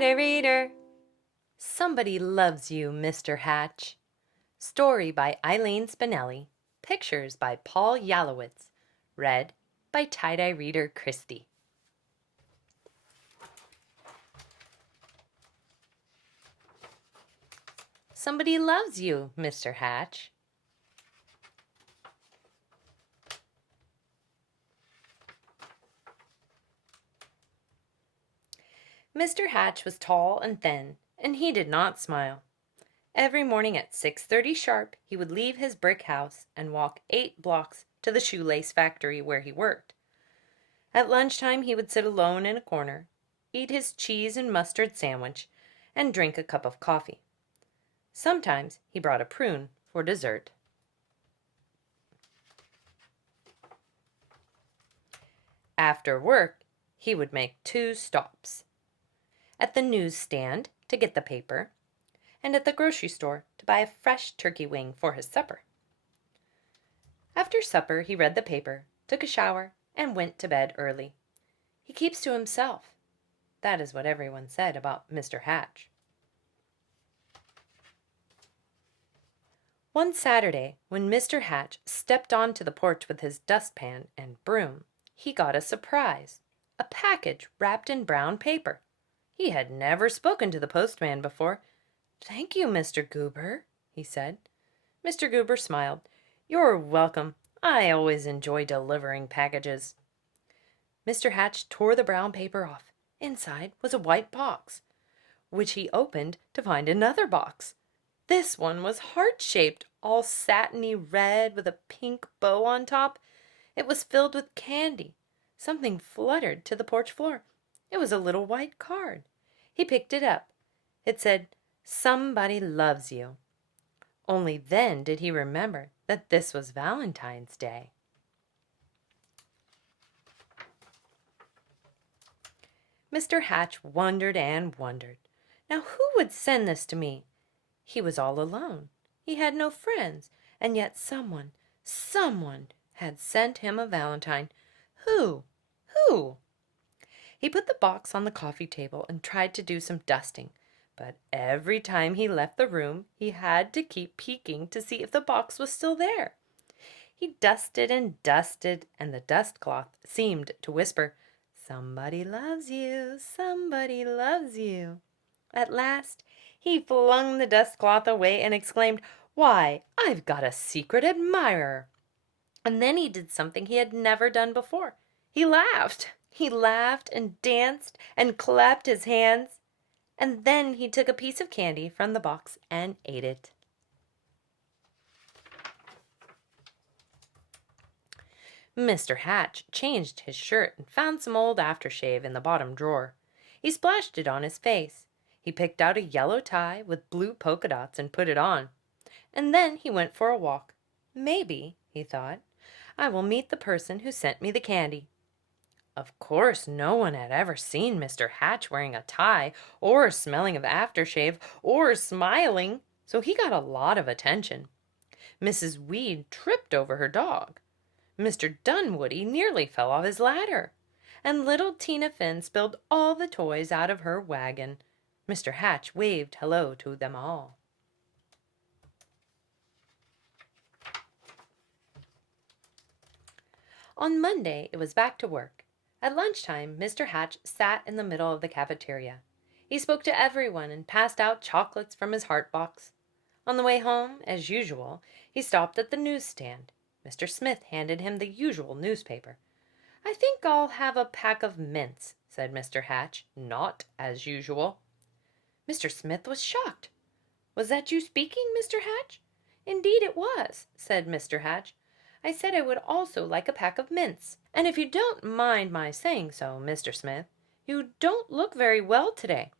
Tie-dye reader. Somebody Loves You, Mr. Hatch. Story by Eileen Spinelli. Pictures by Paul Yalowitz. Read by tie-dye reader Kristie. Somebody loves you, Mr. Hatch. Mr. Hatch was tall and thin, and he did not smile. Every morning at 6:30 sharp, he would leave his brick house and walk 8 blocks to the shoelace factory where he worked. At lunchtime, he would sit alone in a corner, eat his cheese and mustard sandwich, and drink a cup of coffee. Sometimes he brought a prune for dessert. After work, he would make 2 stops. At the newsstand to get the paper, and at the grocery store to buy a fresh turkey wing for his supper. After supper, he read the paper, took a shower, and went to bed early. He keeps to himself. That is what everyone said about Mr. Hatch. One Saturday, when Mr. Hatch stepped onto the porch with his dustpan and broom, he got a surprise, a package wrapped in brown paper. He had never spoken to the postman before. "Thank you, Mr. Goober," he said. Mr. Goober smiled. "You're welcome. I always enjoy delivering packages." Mr. Hatch tore the brown paper off. Inside was a white box, which he opened to find another box. This one was heart-shaped, all satiny red with a pink bow on top. It was filled with candy. Something fluttered to the porch floor. It was a little white card. He picked it up. It said, "Somebody loves you." Only then did he remember that this was Valentine's Day. Mr. Hatch wondered and wondered. Now who would send this to me? He was all alone. He had no friends, and yet someone had sent him a valentine. Who? Who? He put the box on the coffee table and tried to do some dusting, but every time he left the room, he had to keep peeking to see if the box was still there. He dusted and dusted, and the dust cloth seemed to whisper, "Somebody loves you, somebody loves you." At last, he flung the dust cloth away and exclaimed, "Why, I've got a secret admirer!" And then he did something he had never done before. He laughed. He laughed and danced and clapped his hands. And then he took a piece of candy from the box and ate it. Mr. Hatch changed his shirt and found some old aftershave in the bottom drawer. He splashed it on his face. He picked out a yellow tie with blue polka dots and put it on. And then he went for a walk. "Maybe," he thought, "I will meet the person who sent me the candy." Of course, no one had ever seen Mr. Hatch wearing a tie, or smelling of aftershave, or smiling, so he got a lot of attention. Mrs. Weed tripped over her dog. Mr. Dunwoody nearly fell off his ladder, and little Tina Finn spilled all the toys out of her wagon. Mr. Hatch waved hello to them all. On Monday, it was back to work. At lunchtime, Mr. Hatch sat in the middle of the cafeteria. He spoke to everyone and passed out chocolates from his heart box. On the way home, as usual, he stopped at the newsstand. Mr. Smith handed him the usual newspaper. "I think I'll have a pack of mints," said Mr. Hatch, not as usual. Mr. Smith was shocked. "Was that you speaking, Mr. Hatch?" "Indeed it was," said Mr. Hatch. "I said I would also like a pack of mints. And if you don't mind my saying so, Mr. Smith, you don't look very well today."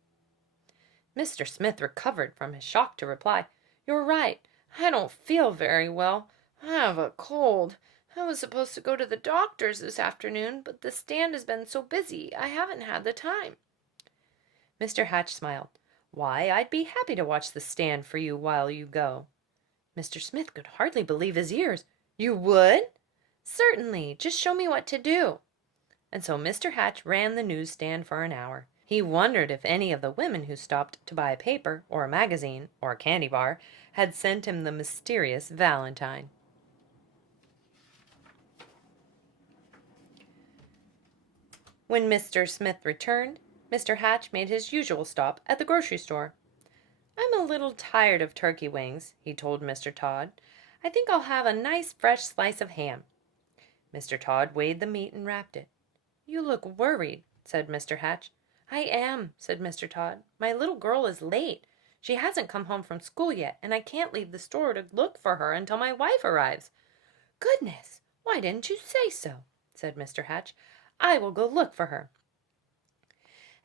Mr. Smith recovered from his shock to reply, "You're right. I don't feel very well. I have a cold. I was supposed to go to the doctor's this afternoon, but the stand has been so busy I haven't had the time." Mr. Hatch smiled. "Why, I'd be happy to watch the stand for you while you go." Mr. Smith could hardly believe his ears. "You would?" "Certainly. Just show me what to do." And so Mr. Hatch ran the newsstand for an hour. He wondered if any of the women who stopped to buy a paper or a magazine or a candy bar had sent him the mysterious valentine. When Mr. Smith returned, Mr. Hatch made his usual stop at the grocery store. "I'm a little tired of turkey wings," he told Mr. Todd. "I think I'll have a nice fresh slice of ham." Mr. Todd weighed the meat and wrapped it. "You look worried," said Mr. Hatch. "I am," said Mr. Todd. "My little girl is late. She hasn't come home from school yet, and I can't leave the store to look for her until my wife arrives." "Goodness! Why didn't you say so?" said Mr. Hatch. "I will go look for her."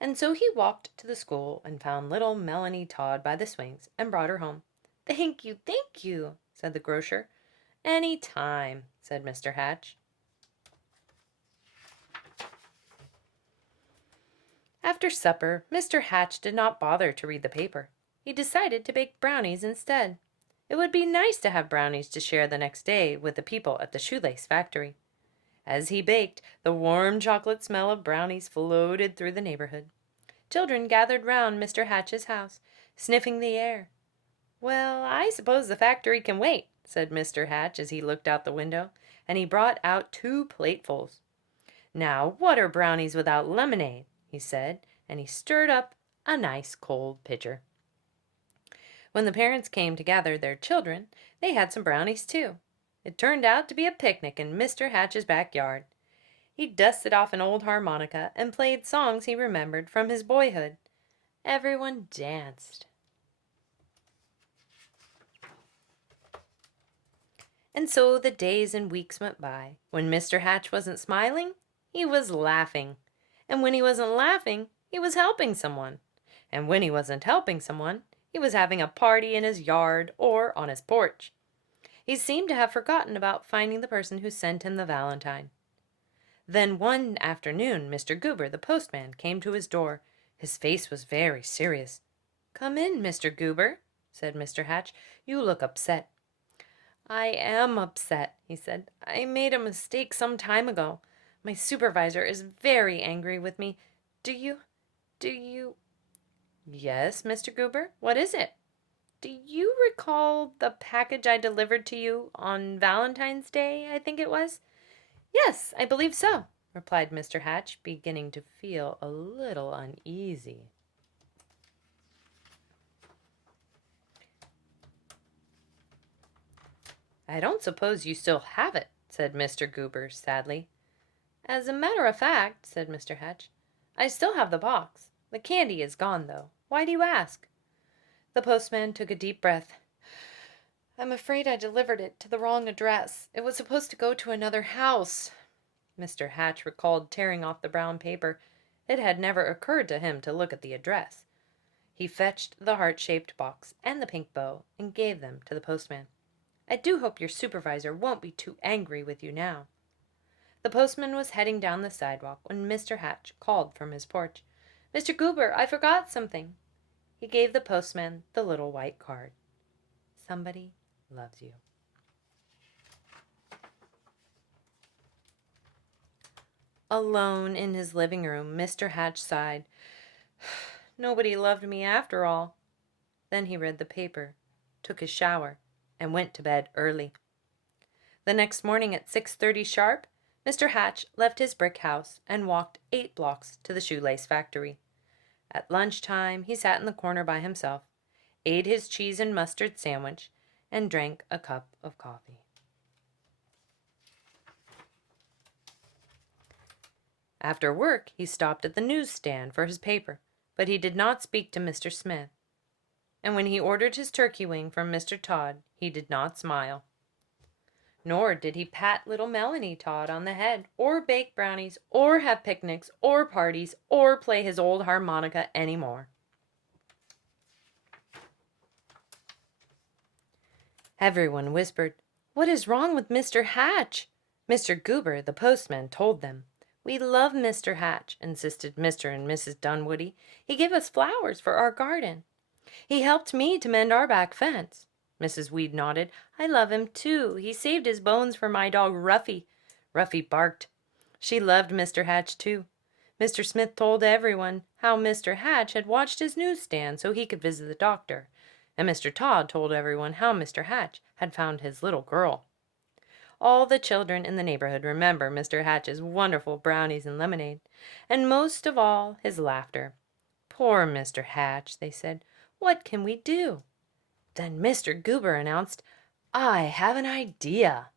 And so he walked to the school and found little Melanie Todd by the swings and brought her home. Thank you," said the grocer. "Any time," said Mr. Hatch. After supper, Mr. Hatch did not bother to read the paper. He decided to bake brownies instead. It would be nice to have brownies to share the next day with the people at the shoelace factory. As he baked, the warm chocolate smell of brownies floated through the neighborhood. Children gathered round Mr. Hatch's house, sniffing the air. "Well, I suppose the factory can wait," said Mr. Hatch as he looked out the window, and he brought out 2 platefuls. "Now, what are brownies without lemonade?" he said, and he stirred up a nice cold pitcher. When the parents came to gather their children, they had some brownies too. It turned out to be a picnic in Mr. Hatch's backyard. He dusted off an old harmonica and played songs he remembered from his boyhood. Everyone danced. And so the days and weeks went by. When Mr. Hatch wasn't smiling, he was laughing. And when he wasn't laughing, he was helping someone. And when he wasn't helping someone, he was having a party in his yard or on his porch. He seemed to have forgotten about finding the person who sent him the valentine. Then one afternoon Mr. Goober, the postman, came to his door. His face was very serious. "Come in, Mr. Goober," said Mr. Hatch. "You look upset." "I am upset," he said. "I made a mistake some time ago. My supervisor is very angry with me. Do you... "Yes, Mr. Goober, what is it?" "Do you recall the package I delivered to you on Valentine's Day, I think it was?" "Yes, I believe so," replied Mr. Hatch, beginning to feel a little uneasy. "I don't suppose you still have it," said Mr. Goober sadly. "As a matter of fact," said Mr. Hatch, "I still have the box. The candy is gone, though. Why do you ask?" The postman took a deep breath. "I'm afraid I delivered it to the wrong address. It was supposed to go to another house." Mr. Hatch recalled tearing off the brown paper. It had never occurred to him to look at the address. He fetched the heart-shaped box and the pink bow and gave them to the postman. "I do hope your supervisor won't be too angry with you now." The postman was heading down the sidewalk when Mr. Hatch called from his porch. "Mr. Goober, I forgot something." He gave the postman the little white card. "Somebody loves you." Alone in his living room, Mr. Hatch sighed. Nobody loved me after all. Then he read the paper, took his shower, and went to bed early. The next morning at 6:30 sharp, Mr. Hatch left his brick house and walked 8 blocks to the shoelace factory. At lunchtime, he sat in the corner by himself, ate his cheese and mustard sandwich, and drank a cup of coffee. After work, he stopped at the newsstand for his paper, but he did not speak to Mr. Smith. And when he ordered his turkey wing from Mr. Todd, he did not smile. Nor did he pat little Melanie Todd on the head, or bake brownies, or have picnics, or parties, or play his old harmonica any more. Everyone whispered, "What is wrong with Mr. Hatch?" Mr. Goober, the postman, told them. "We love Mr. Hatch," insisted Mr. and Mrs. Dunwoody. "He gave us flowers for our garden. He helped me to mend our back fence." Mrs. Weed nodded. "I love him, too. He saved his bones for my dog, Ruffy." Ruffy barked. She loved Mr. Hatch, too. Mr. Smith told everyone how Mr. Hatch had watched his newsstand so he could visit the doctor, and Mr. Todd told everyone how Mr. Hatch had found his little girl. All the children in the neighborhood remember Mr. Hatch's wonderful brownies and lemonade, and most of all his laughter. "Poor Mr. Hatch," they said. "What can we do?" Then Mr. Goober announced, "I have an idea."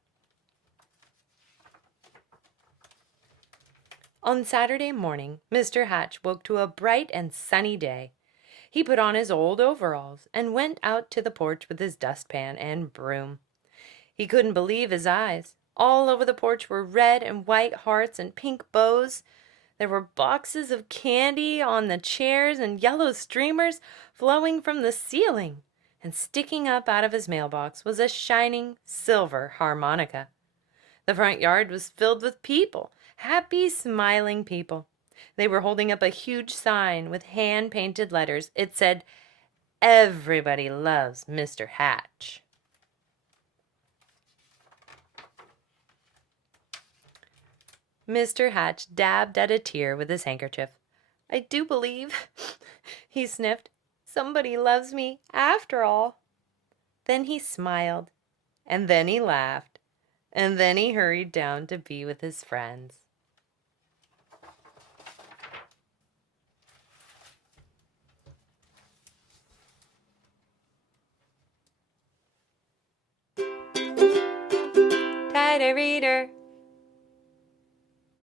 On Saturday morning, Mr. Hatch woke to a bright and sunny day. He put on his old overalls and went out to the porch with his dustpan and broom. He couldn't believe his eyes. All over the porch were red and white hearts and pink bows. There were boxes of candy on the chairs and yellow streamers flowing from the ceiling. And sticking up out of his mailbox was a shining silver harmonica. The front yard was filled with people, happy, smiling people. They were holding up a huge sign with hand-painted letters. It said, "Everybody loves Mr. Hatch." Mr. Hatch dabbed at a tear with his handkerchief. "I do believe," he sniffed, "somebody loves me after all." Then he smiled, and then he laughed, and then he hurried down to be with his friends. Tighter reader.